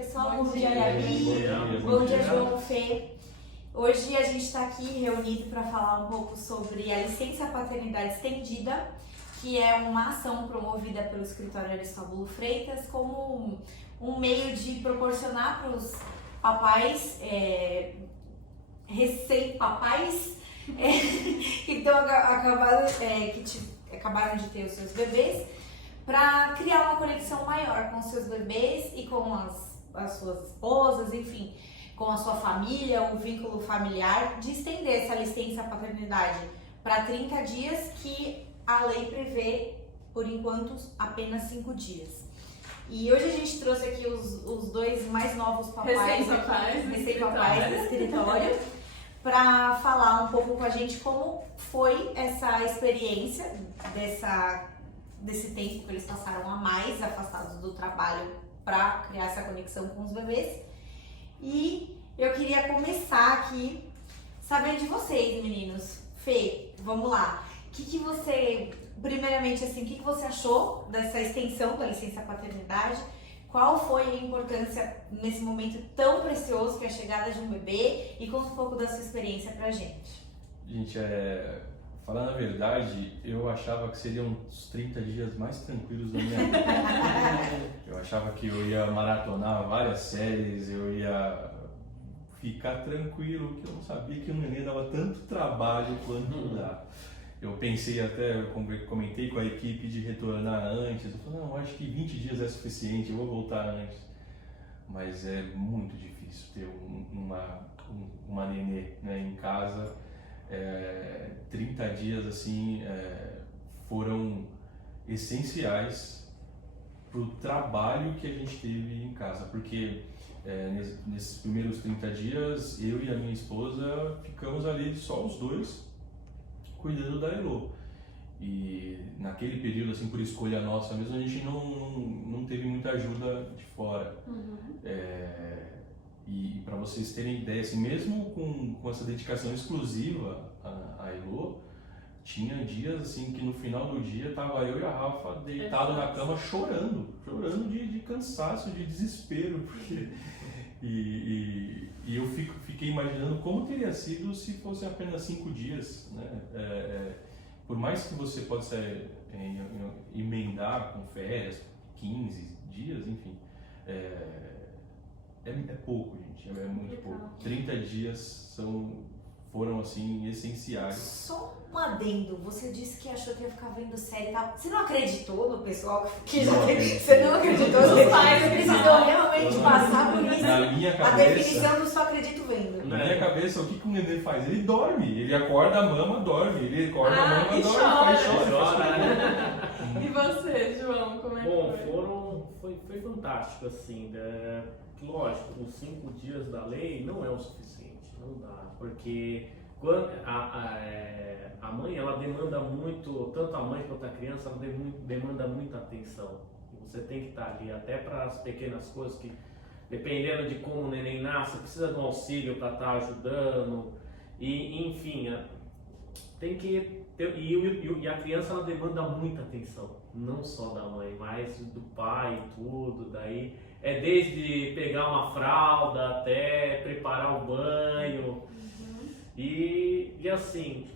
pessoal. Bom dia, Gabi. Bom dia, João Fê. Hoje a gente está aqui reunido para falar um pouco sobre a licença paternidade estendida, que é uma ação promovida pelo escritório Aristóbulo Freitas como um meio de proporcionar para os papais, recém-papais, que acabaram de ter os seus bebês, para criar uma conexão maior com os seus bebês e com as suas esposas, enfim, com a sua família, um vínculo familiar, de estender essa licença paternidade para 30 dias, que a lei prevê, por enquanto, apenas 5 dias. E hoje a gente trouxe aqui os dois mais novos papais, recém-papais do escritório, para falar um pouco com a gente como foi essa experiência desse tempo que eles passaram a mais afastados do trabalho para criar essa conexão com os bebês. E eu queria começar aqui sabendo de vocês, meninos. Fê, vamos lá. Primeiramente, assim, o que você achou dessa extensão da licença paternidade? Qual foi a importância nesse momento tão precioso que é a chegada de um bebê? E conta um pouco da sua experiência pra gente. Gente, falando a verdade, eu achava que seriam uns 30 dias mais tranquilos da minha vida. Eu achava que eu ia maratonar várias séries, eu ia ficar tranquilo, que eu não sabia que o neném dava tanto trabalho quanto dá. Eu pensei até, eu comentei com a equipe de retornar antes, eu falei, não, acho que 20 dias é suficiente, eu vou voltar antes. Mas é muito difícil ter uma nenê, né, em casa. 30 dias assim foram essenciais para o trabalho que a gente teve em casa, porque nesses primeiros 30 dias eu e a minha esposa ficamos ali só os dois cuidando da Elo, e naquele período, assim, por escolha nossa mesmo, a gente não teve muita ajuda de fora. E para vocês terem ideia, assim, mesmo com essa dedicação exclusiva à Elo, tinha dias assim que no final do dia tava eu e a Rafa deitado na cama chorando de cansaço, de desespero, porque e eu fiquei imaginando como teria sido se fosse apenas 5 dias, né? Por mais que você possa emendar com férias, 15 dias, enfim, é pouco, gente, é muito pouco. 30 dias foram assim essenciais. Só um adendo, você disse que achou que ia ficar vendo série e tal. Você não acreditou no pessoal que já teve? Você não acreditou? Os pais precisam realmente passar por isso. Na minha cabeça, a definição do só acredito vendo. Na minha cabeça, o que o neném faz? Ele dorme, ele acorda, a mama, dorme, ele acorda, a mama, dorme, chora. E você, João, como é que foi? Foi fantástico, assim, lógico, os 5 dias da lei não é o suficiente, não dá, porque quando a mãe, ela demanda muito, tanto a mãe quanto a criança, ela demanda muita atenção. Você tem que estar ali, até para as pequenas coisas que, dependendo de como o neném nasce, precisa de um auxílio para estar ajudando, e enfim, tem que ter, e a criança, ela demanda muita atenção, não só da mãe, mas do pai e tudo, daí desde pegar uma fralda até preparar o banho. E assim,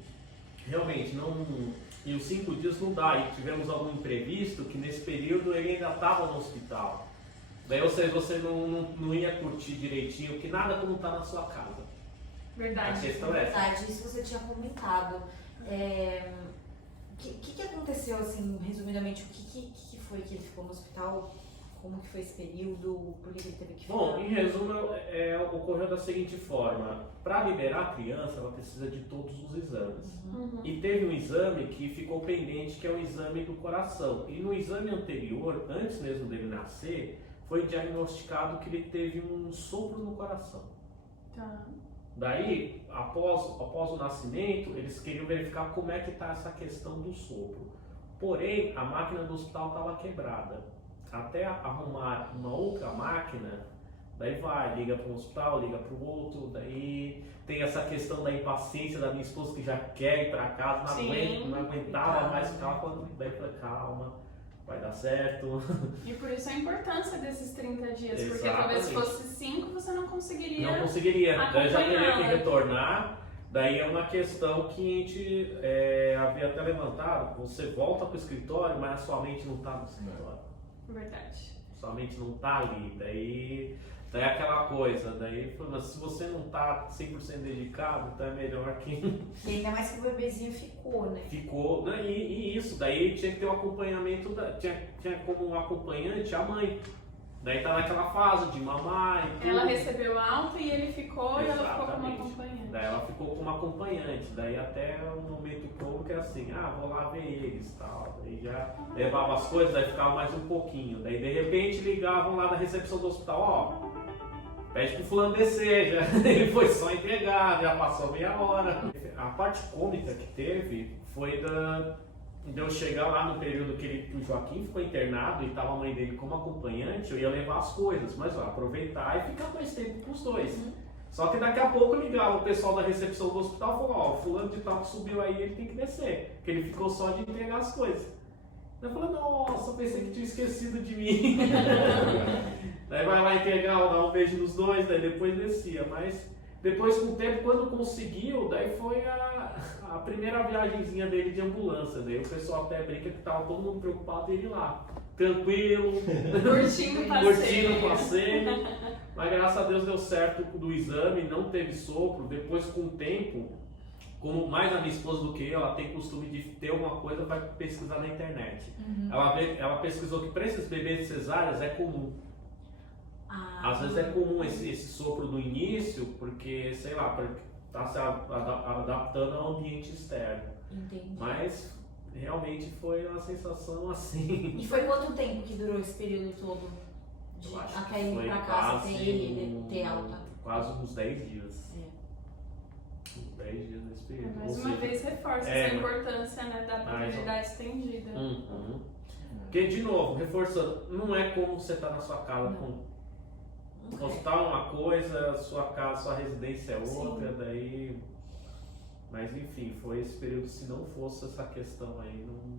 realmente e os 5 dias não dá, e tivemos algum imprevisto que nesse período ele ainda estava no hospital. Daí, ou seja, você não ia curtir direitinho, porque nada como tá na sua casa. Verdade. A questão é essa. Verdade, isso você tinha comentado. O que aconteceu, assim, resumidamente, o que foi que ele ficou no hospital? Como que foi esse período? Por que ele teve que ficar? Bom, em resumo, ocorreu da seguinte forma: para liberar a criança, ela precisa de todos os exames. E teve um exame que ficou pendente, que é o exame do coração. E no exame anterior, antes mesmo dele nascer, foi diagnosticado que ele teve um sopro no coração. Tá. Daí, após o nascimento, eles queriam verificar como é que está essa questão do sopro. Porém, a máquina do hospital estava quebrada. Até arrumar uma outra máquina, daí liga para um hospital, liga para o outro, daí tem essa questão da impaciência da minha esposa, que já quer ir para casa, não aguentava mais, ficava falando, daí eu falei, calma, vai dar certo. E por isso a importância desses 30 dias, porque talvez se Exatamente. fosse 5 você não conseguiria. Não conseguiria, daí já teria que acompanhá-la. retornar. Daí é uma questão que a gente havia até levantado, você volta para o escritório, mas a sua mente não está no escritório. Verdade. Sua mente não está ali, daí é aquela coisa, daí se você não está 100% dedicado, então é melhor que E ainda mais que o bebezinho ficou, né? ficou, né? E isso, daí tinha que ter um acompanhamento, tinha como um acompanhante a mãe. Daí tá naquela fase de mamar e tudo. Ela recebeu alta e ele ficou e ela ficou como Exatamente. acompanhante. Daí ela ficou como acompanhante, daí até o momento que houve que é assim, vou lá ver eles e tal. Daí já levava as coisas, daí ficava mais um pouquinho. Daí de repente ligavam lá da recepção do hospital, pede pro fulano descer, já. Ele foi só entregar, já passou meia hora. A parte cômica que teve foi de eu chegar lá no período que o Joaquim ficou internado e estava a mãe dele como acompanhante, eu ia levar as coisas, mas aproveitar e ficar mais tempo com os dois. Só que daqui a pouco ligava o pessoal da recepção do hospital e falou, o fulano de tal que subiu aí, ele tem que descer, porque ele ficou só de entregar as coisas. Eu falei, nossa, pensei que tinha esquecido de mim. Daí vai lá entregar, dar um beijo nos dois, daí depois descia, mas depois com o tempo, quando conseguiu, daí foi a primeira viagenzinha dele de ambulância, daí o pessoal até brinca que tava todo mundo preocupado dele lá, tranquilo, Curtindo o passeio. curtindo o passeio, mas graças a Deus deu certo do exame, não teve sopro, depois com o tempo, como mais a minha esposa do que eu, ela tem costume de ter uma coisa, vai pesquisar na internet. Ela pesquisou que para esses bebês de cesáreas é comum. Às vezes é comum esse sopro do início, porque, sei lá, está se adaptando ao ambiente externo. Entendi. Mas realmente foi uma sensação assim. E foi quanto tempo que durou esse período todo? Eu acho Até que ir foi pra casa, quase ter ele, ter alta. quase uns 10 dias. É. Uns 10 dias nesse período. Mais Ou uma seja, vez reforça é, essa mas- importância, né, da paternidade estendida. Uhum. Porque, de novo, reforçando, não é como você tá na sua casa Não. com. O hospital é uma coisa, sua casa, sua residência é outra, Sim. daí. Mas enfim, foi esse período, se não fosse essa questão aí, não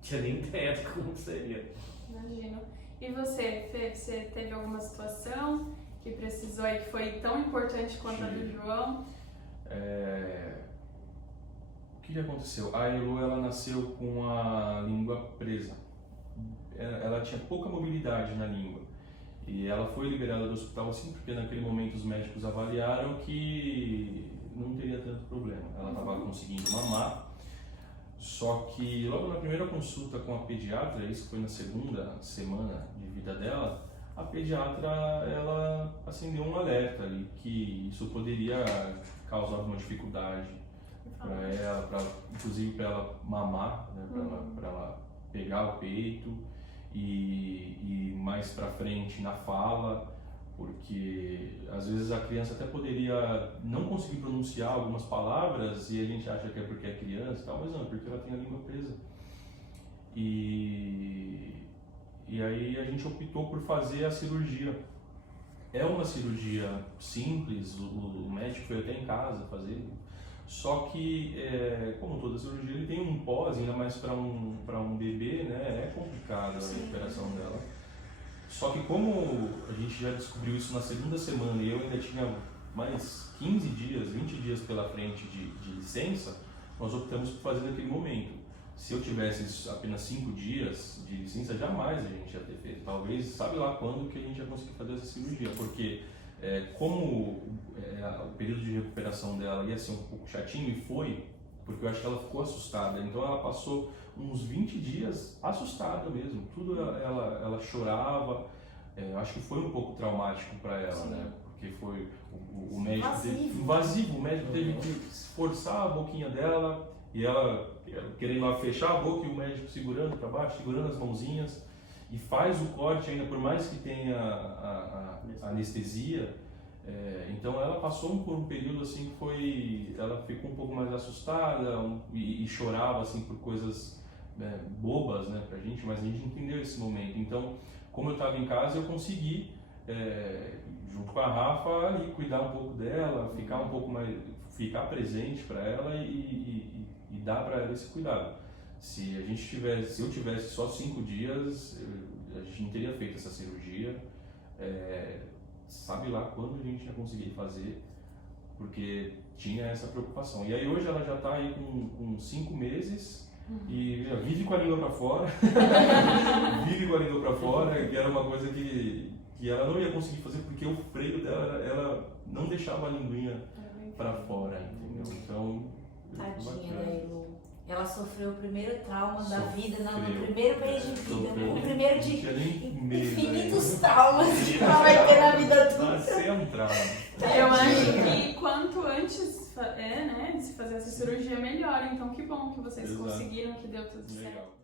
tinha nem ideia de como seria. Imagino. E você, Fê, você teve alguma situação que precisou e que foi tão importante quanto a do Tive. João? O que aconteceu? A Elo, ela nasceu com a língua presa. Ela tinha pouca mobilidade na língua. E ela foi liberada do hospital assim, porque naquele momento os médicos avaliaram que não teria tanto problema. Ela estava conseguindo mamar. Só que logo na primeira consulta com a pediatra, isso foi na segunda semana de vida dela, a pediatra ela acendeu um alerta ali que isso poderia causar alguma dificuldade para ela, inclusive para ela mamar, né, para ela pegar o peito e mais para frente na fala, porque às vezes a criança até poderia não conseguir pronunciar algumas palavras e a gente acha que é porque é criança e tal, mas não, é porque ela tem a língua presa. E aí a gente optou por fazer a cirurgia. É uma cirurgia simples, o médico foi até em casa fazer, só que, como toda cirurgia, ele tem um pós, ainda mais para um bebê, né? É complicado a recuperação dela. Só que como a gente já descobriu isso na segunda semana e eu ainda tinha mais 15 dias, 20 dias pela frente de licença, nós optamos por fazer naquele momento. Se eu tivesse apenas 5 dias de licença, jamais a gente ia ter feito. Talvez, sabe lá quando que a gente ia conseguir fazer essa cirurgia, porque como o período de recuperação dela ia ser um pouco chatinho, e foi, porque eu acho que ela ficou assustada, então ela passou uns 20 dias assustada mesmo, tudo ela chorava, eu acho que foi um pouco traumático para ela, Sim. né? Porque foi o médico Invasivo. o médico teve que forçar a boquinha dela e ela querendo lá fechar a boca e o médico segurando para baixo, segurando as mãozinhas e faz o corte ainda, por mais que tenha a anestesia. Então ela passou por um período assim que ela ficou um pouco mais assustada e chorava assim por coisas bobas, né, pra gente, mas a gente entendeu esse momento. Então, como eu estava em casa, eu consegui junto com a Rafa ali cuidar um pouco dela, ficar presente para ela e dar para ela esse cuidado. Se eu tivesse só 5 dias, a gente não teria feito essa cirurgia. Sabe lá quando a gente ia conseguir fazer, porque tinha essa preocupação. E aí hoje ela já está aí com 5 meses e vive com a língua para fora, vive com a língua para fora, que era uma coisa que ela não ia conseguir fazer porque o freio dela, ela não deixava a linguinha para fora, entendeu? Então, Tadinha da Elu. Ela sofreu o primeiro trauma da vida, no Sofreu. primeiro mês de vida, o primeiro de Não tinha nem medo, infinitos traumas que ela vai ter na vida toda. Vai ser um trauma. Eu acho que quanto antes de se fazer essa cirurgia, melhor. Então, que bom que vocês Exato. conseguiram, que deu tudo certo. Legal.